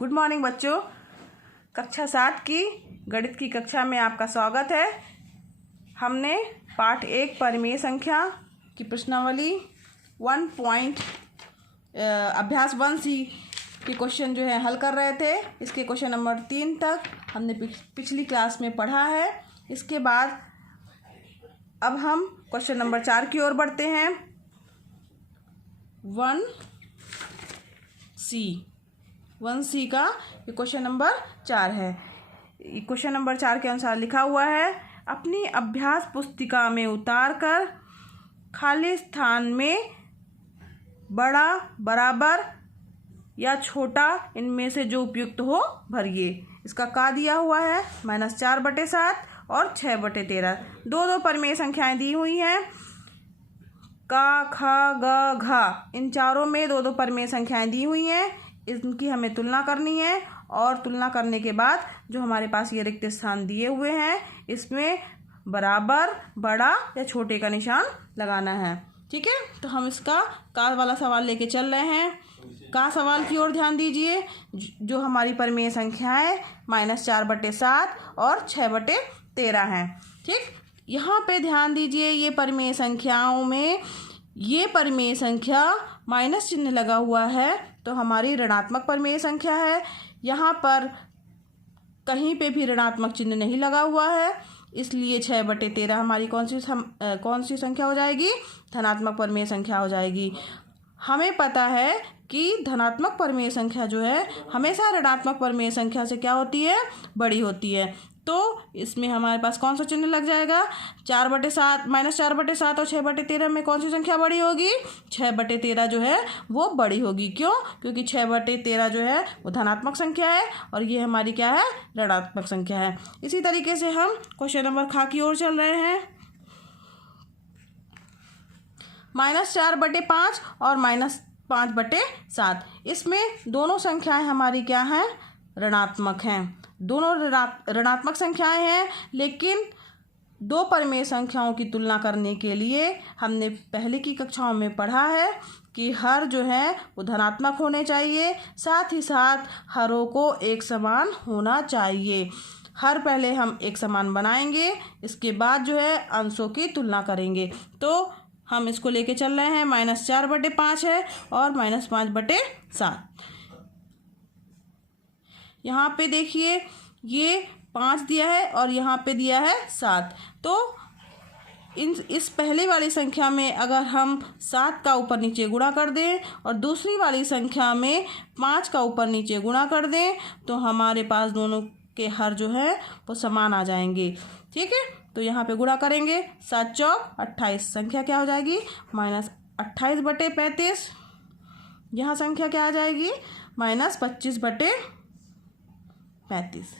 Good morning बच्चों। कक्षा 7 की गणित की कक्षा में आपका स्वागत है। हमने पाठ 1 परिमेय संख्या की प्रश्नावली अभ्यास 1C के क्वेश्चन जो है हल कर रहे थे। इसके क्वेश्चन नंबर 3 तक हमने पिछली क्लास में पढ़ा है। इसके बाद अब हम क्वेश्चन नंबर 4 की ओर बढ़ते हैं। 1C का ये क्वेश्चन नंबर 4 है। क्वेश्चन नंबर 4 के अनुसार लिखा हुआ है, अपनी अभ्यास पुस्तिका में उतार कर खाली स्थान में बड़ा, बराबर या छोटा इनमें से जो उपयुक्त हो भरिए। इसका का दिया हुआ है -4/7 और 6/13। दो परिमेय संख्याएं दी हुई हैं। का, ख, ग, घ इन चारों में दो परिमेय संख्याएं दी हुई हैं। इनकी हमें तुलना करनी है और तुलना करने के बाद जो हमारे पास ये रिक्त स्थान दिए हुए हैं इसमें बराबर, बड़ा या छोटे का निशान लगाना है। ठीक है, तो हम इसका का वाला सवाल लेके चल रहे हैं। का सवाल की ओर ध्यान दीजिए। जो हमारी परिमेय संख्या है -4/7 और 6/13 हैं। ठीक, यहाँ पे ध्यान दीजिए, ये परिमेय संख्याओं में ये परिमेय संख्या माइनस चिन्ह लगा हुआ है तो हमारी ऋणात्मक परिमेय संख्या है। यहाँ पर कहीं पे भी ऋणात्मक चिन्ह नहीं लगा हुआ है, इसलिए 6/13 हमारी कौन सी संख्या हो जाएगी? धनात्मक परिमेय संख्या हो जाएगी। हमें पता है कि धनात्मक परिमेय संख्या जो है हमेशा ऋणात्मक परिमेय संख्या से क्या होती है? बड़ी होती है। तो इसमें हमारे पास कौन सा चिन्ह लग जाएगा? 4/7 -4/7 और 6/13 में कौन सी संख्या बड़ी होगी? 6/13 जो है वो बड़ी होगी। क्यों? क्योंकि 6/13 जो है वो धनात्मक संख्या है और ये हमारी क्या है? ऋणात्मक संख्या है। इसी तरीके से हम क्वेश्चन नंबर ख की ओर चल रहे हैं। -4/5 और -5/7 इसमें दोनों संख्याएं हमारी क्या हैं? ऋणात्मक हैं। दोनों ऋणात्मक संख्याएं हैं, लेकिन दो परिमेय संख्याओं की तुलना करने के लिए हमने पहले की कक्षाओं में पढ़ा है कि हर जो है वो धनात्मक होने चाहिए, साथ ही साथ हरों को एक समान होना चाहिए। हर पहले हम एक समान बनाएंगे, इसके बाद जो है अंशों की तुलना करेंगे। तो हम इसको लेके चल रहे हैं। -4/5 है और -5/7। यहाँ पे देखिए, ये 5 दिया है और यहाँ पे दिया है 7। तो इस पहले वाली संख्या में अगर हम 7 का ऊपर नीचे गुणा कर दें और दूसरी वाली संख्या में 5 का ऊपर नीचे गुणा कर दें तो हमारे पास दोनों के हर जो है वो समान आ जाएंगे। ठीक है, तो यहाँ पे गुणा करेंगे। 7 चौक 28, संख्या क्या हो जाएगी? -28/35। यहाँ संख्या क्या आ जाएगी? -25/35।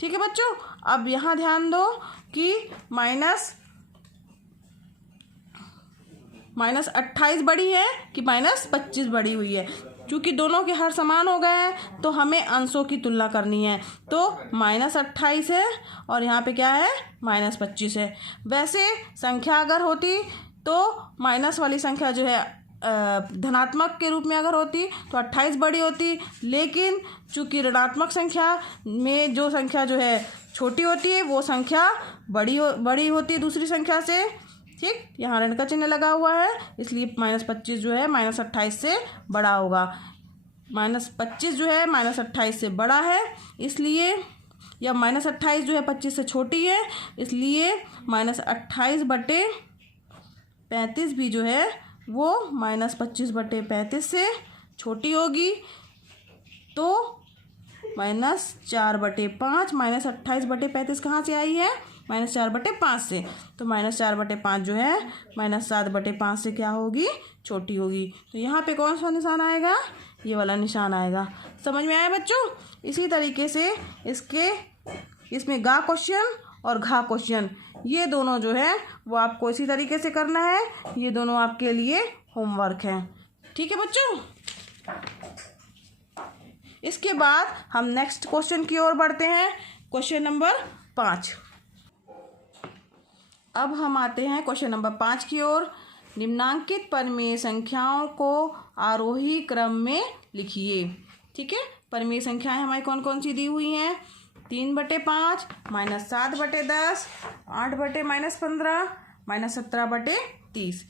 ठीक है बच्चों, अब यहाँ ध्यान दो कि -28 बड़ी है कि -25 बड़ी हुई है। क्योंकि दोनों के हर समान हो गए हैं तो हमें अंशों की तुलना करनी है। तो -28 है और यहाँ पे क्या है? -25 है। वैसे संख्या अगर होती तो माइनस वाली संख्या जो है धनात्मक के रूप में अगर होती तो 28 बड़ी होती, लेकिन चूंकि ऋणात्मक संख्या में जो संख्या जो है छोटी होती है वो संख्या बड़ी होती है दूसरी संख्या से। ठीक, यहाँ ऋण का चिन्ह लगा हुआ है, इसलिए -25 जो है -28 से बड़ा होगा। -25 जो है -28 से बड़ा है, इसलिए या -28 जो है 25 से छोटी है, इसलिए -28/35 भी जो है वो -25/35 से छोटी होगी। तो -4/5 -28/35 कहाँ से आई है? -4/5 से। तो -4/5 जो है -7/5 से क्या होगी? छोटी होगी। तो यहाँ पे कौन सा निशान आएगा? ये वाला निशान आएगा। समझ में आया बच्चों? इसी तरीके से इसमें गा क्वेश्चन और घा क्वेश्चन ये दोनों जो है वो आपको इसी तरीके से करना है। ये दोनों आपके लिए होमवर्क है। ठीक है बच्चों, इसके बाद हम नेक्स्ट क्वेश्चन की ओर बढ़ते हैं। Question number 5। अब हम आते हैं क्वेश्चन नंबर 5 की ओर। निम्नांकित परिमेय संख्याओं को आरोही क्रम में लिखिए। ठीक है, परिमेय संख्याएं हमारी कौन कौन सी दी हुई हैं? 3/5, -7/10, 8/-15, -17/30।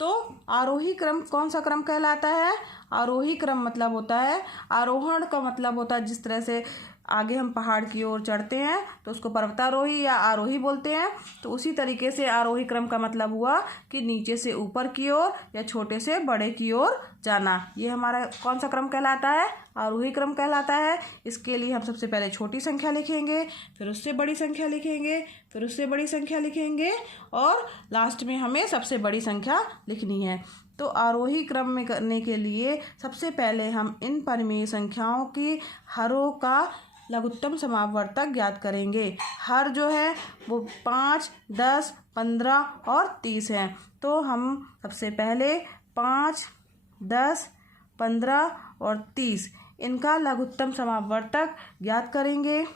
तो आरोही क्रम कौन सा क्रम कहलाता है? आरोही क्रम मतलब होता है, आरोहण का मतलब होता है जिस तरह से आगे हम पहाड़ की ओर चढ़ते हैं तो उसको पर्वतारोही या आरोही बोलते हैं। तो उसी तरीके से आरोही क्रम का मतलब हुआ कि नीचे से ऊपर की ओर या छोटे से बड़े की ओर जाना। ये हमारा कौन सा क्रम कहलाता है? आरोही क्रम कहलाता है। इसके लिए हम सबसे पहले छोटी संख्या लिखेंगे, फिर उससे बड़ी संख्या लिखेंगे, फिर उससे बड़ी संख्या लिखेंगे और लास्ट में हमें सबसे बड़ी संख्या लिखनी है। तो आरोही क्रम में करने के लिए सबसे पहले हम इन परिमेय संख्याओं की हरों का लघुत्तम समापवर्तक ज्ञात करेंगे। हर जो है वो 5, 10, 15 और 30 है। तो हम सबसे पहले 5, 10, 15 और 30 इनका लघुत्तम समापवर्तक ज्ञात करेंगे।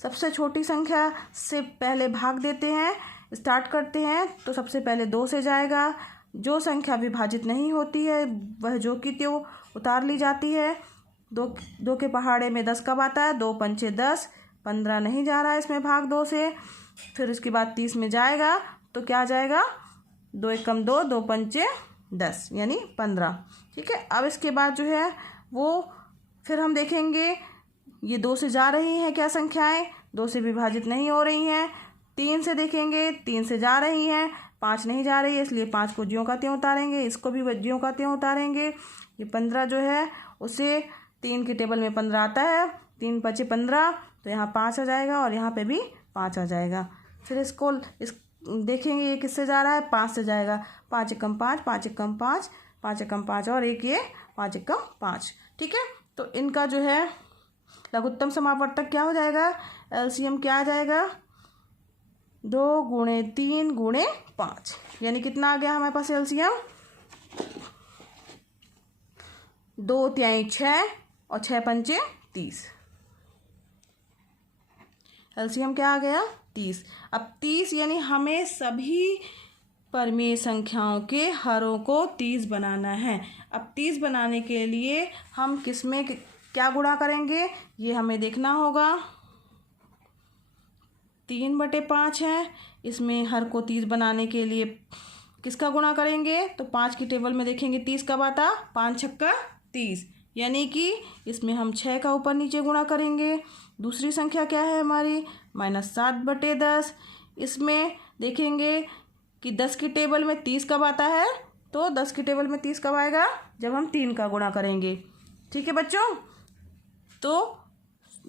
सबसे छोटी संख्या से पहले भाग देते हैं, स्टार्ट करते हैं। तो सबसे पहले 2 से जाएगा। जो संख्या विभाजित नहीं होती है वह जो की त्यों उतार ली जाती है। 2 के पहाड़े में 10 कब आता है? 2 पंचे 10, 15 नहीं जा रहा है इसमें भाग 2 से। फिर उसके बाद 30 में जाएगा तो क्या जाएगा? 2 एकम 2, 2 पंचे 10 यानी 15। ठीक है। अब इसके बाद जो है वो फिर हम देखेंगे ये 2 से जा रही हैं क्या संख्याएं? 2 से विभाजित नहीं हो रही हैं। 3 से देखेंगे, 3 से जा रही हैं, 5 नहीं जा रही है इसलिए 5 को ज्यों का त्यों उतारेंगे, इसको भी ज्यों का त्यों उतारेंगे। ये 15 जो है उसे 3 के टेबल में 15 आता है, 3 पचे 15 तो यहाँ 5 आ जाएगा और यहाँ पे भी 5 आ जाएगा। फिर इसको देखेंगे ये किससे जा रहा है? 5 से जाएगा। 5 एकम 5, 5 एकम 5, 5 एकम 5 और एक ये 5 एकम 5। ठीक है। तो इनका जो है लघुत्तम समापवर्तक क्या हो जाएगा? एलसीएम क्या आ जाएगा? 2 × 3 × 5 यानी कितना आ गया हमारे पास एलसीएम? 2 तिहाई 6 और 6 पंचे 30। एलसीएम क्या आ गया? 30। अब 30 यानी हमें सभी परिमेय संख्याओं के हरों को 30 बनाना है। अब 30 बनाने के लिए हम किसमें क्या गुणा करेंगे ये हमें देखना होगा। 3/5 है, इसमें हर को 30 बनाने के लिए किसका गुणा करेंगे? तो 5 की टेबल में देखेंगे 30 कब आता? 5 छक्का 30 यानी कि इसमें हम 6 का ऊपर नीचे गुणा करेंगे। दूसरी संख्या क्या है हमारी? -7/10। इसमें देखेंगे कि 10 की टेबल में 30 कब आता है? तो 10 की टेबल में 30 कब आएगा? जब हम 3 का गुणा करेंगे। ठीक है बच्चों। तो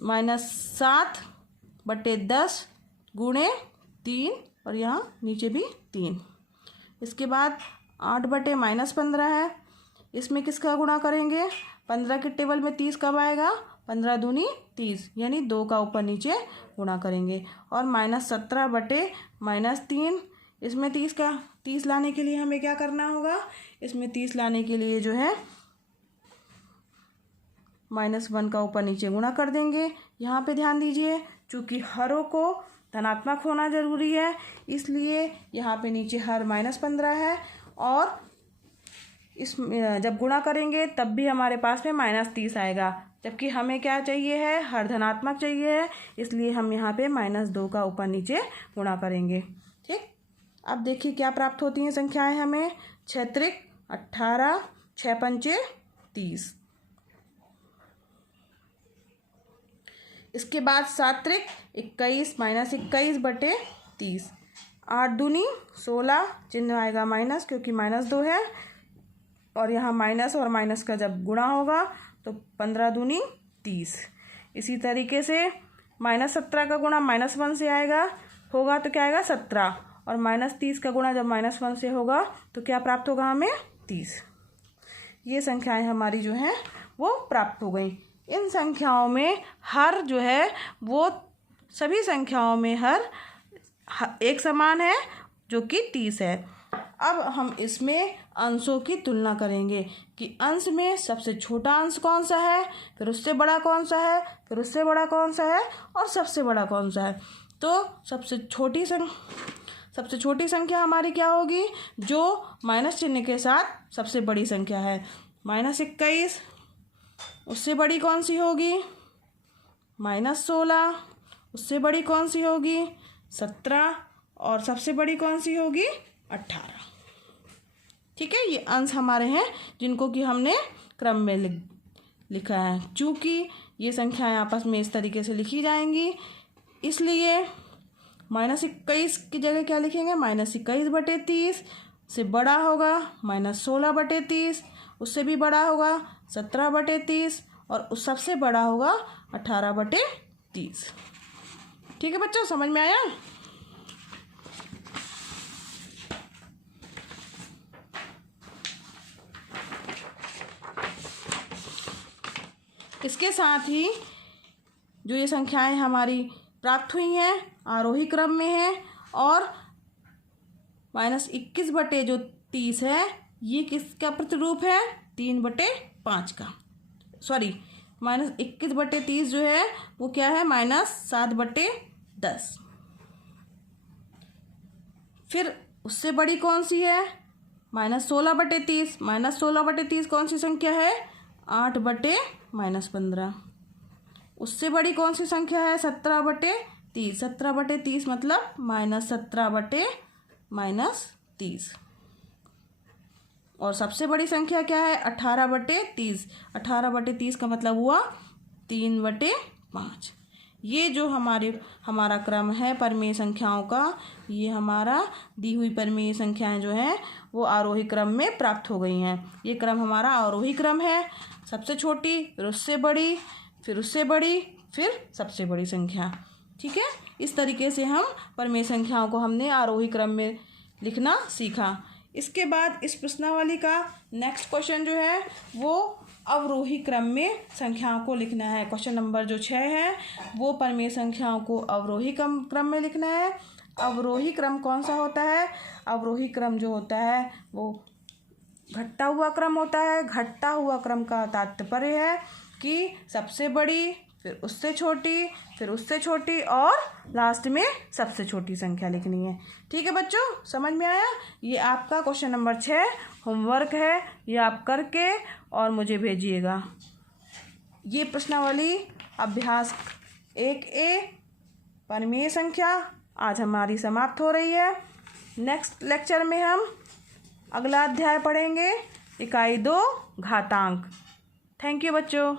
-7/10 × 3 और यहाँ नीचे भी 3। इसके बाद 8/-15 है, इसमें किसका गुणा करेंगे? 15 के टेबल में 30 कब आएगा? 15 दूनी 30 यानी 2 का ऊपर नीचे गुणा करेंगे। और -17/-3 इसमें 30 लाने के लिए हमें क्या करना होगा? इसमें 30 लाने के लिए जो है -1 का ऊपर नीचे गुणा कर देंगे। यहाँ पे ध्यान दीजिए चूँकि हरों को धनात्मक होना जरूरी है इसलिए यहाँ पे नीचे हर -15 है और इस जब गुणा करेंगे तब भी हमारे पास में -30 आएगा। जबकि हमें क्या चाहिए है? हर धनात्मक चाहिए है इसलिए हम यहाँ पे -2 का ऊपर नीचे गुणा करेंगे। ठीक। अब देखिए क्या प्राप्त होती हैं संख्याएं हमें। 6 त्रिक 18, 6 पंचे 30। इसके बाद 7 त्रिक 21 -21/30। 8 दूनी 16 चिन्ह आएगा माइनस क्योंकि -2 है और यहाँ माइनस और माइनस का जब गुणा होगा तो 15 दूनी 30। इसी तरीके से -17 का गुणा -1 से आएगा होगा तो क्या आएगा? 17 और -30 का गुणा जब -1 से होगा तो क्या प्राप्त होगा हमें? 30। ये संख्याएं हमारी जो हैं वो प्राप्त हो गई। इन संख्याओं में हर जो है वो सभी संख्याओं में हर एक समान है जो कि 30 है। अब हम इसमें अंशों की तुलना करेंगे कि अंश में सबसे छोटा अंश कौन सा है, फिर उससे बड़ा कौन सा है, फिर उससे बड़ा कौन सा है और सबसे बड़ा कौन सा है। तो सबसे छोटी संख्या हमारी क्या होगी? जो माइनस चिन्ह के साथ सबसे बड़ी संख्या है। -21, उससे बड़ी कौन सी होगी? -16, उससे बड़ी कौन सी होगी? 17, और सबसे बड़ी कौन सी होगी? 18। ठीक है, ये अंश हमारे हैं जिनको कि हमने क्रम में लिखा है। चूँकि ये संख्याएं आपस में इस तरीके से लिखी जाएंगी, इसलिए -21 की जगह क्या लिखेंगे? -21/30 से बड़ा होगा -16/30, उससे भी बड़ा होगा 17/30, और उस सबसे बड़ा होगा 18/30। ठीक है बच्चों, समझ में आया? इसके साथ ही जो ये संख्याएं हमारी प्राप्त हुई हैं आरोही क्रम में हैं, और -21/30 है, ये किसका प्रतिरूप है? 3/5 का। सॉरी, -21/30 जो है वो क्या है? -7/10। फिर उससे बड़ी कौन सी है? -16/30। -16/30 कौन सी संख्या है? 8/-15। उससे बड़ी कौन सी संख्या है? 17/30। 17/30 मतलब -17/-30। और सबसे बड़ी संख्या क्या है? 18/30। 18/30 का मतलब हुआ 3/5। ये जो हमारा क्रम है परिमेय संख्याओं का, ये हमारा दी हुई परिमेय संख्याएं जो हैं वो आरोही क्रम में प्राप्त हो गई हैं। ये क्रम हमारा आरोही क्रम है, सबसे छोटी, फिर उससे बड़ी, फिर उससे बड़ी, फिर सबसे बड़ी संख्या। ठीक है, इस तरीके से हम परिमेय संख्याओं को हमने आरोही क्रम में लिखना सीखा। इसके बाद इस प्रश्नावली का नेक्स्ट क्वेश्चन जो है वो अवरोही क्रम में संख्याओं को लिखना है। क्वेश्चन नंबर जो 6 है वो परिमेय संख्याओं को अवरोही क्रम में लिखना है। अवरोही क्रम कौन सा होता है? अवरोही क्रम जो होता है वो घटता हुआ क्रम होता है। घटता हुआ क्रम का तात्पर्य है कि सबसे बड़ी, फिर उससे छोटी, फिर उससे छोटी, और लास्ट में सबसे छोटी संख्या लिखनी है। ठीक है बच्चों, समझ में आया? ये आपका क्वेश्चन नंबर 6 होमवर्क है, ये आप करके और मुझे भेजिएगा। ये प्रश्नावली अभ्यास 1A परिमेय संख्या आज हमारी समाप्त हो रही है। नेक्स्ट लेक्चर में हम अगला अध्याय पढ़ेंगे, इकाई 2 घातांक। थैंक यू बच्चों।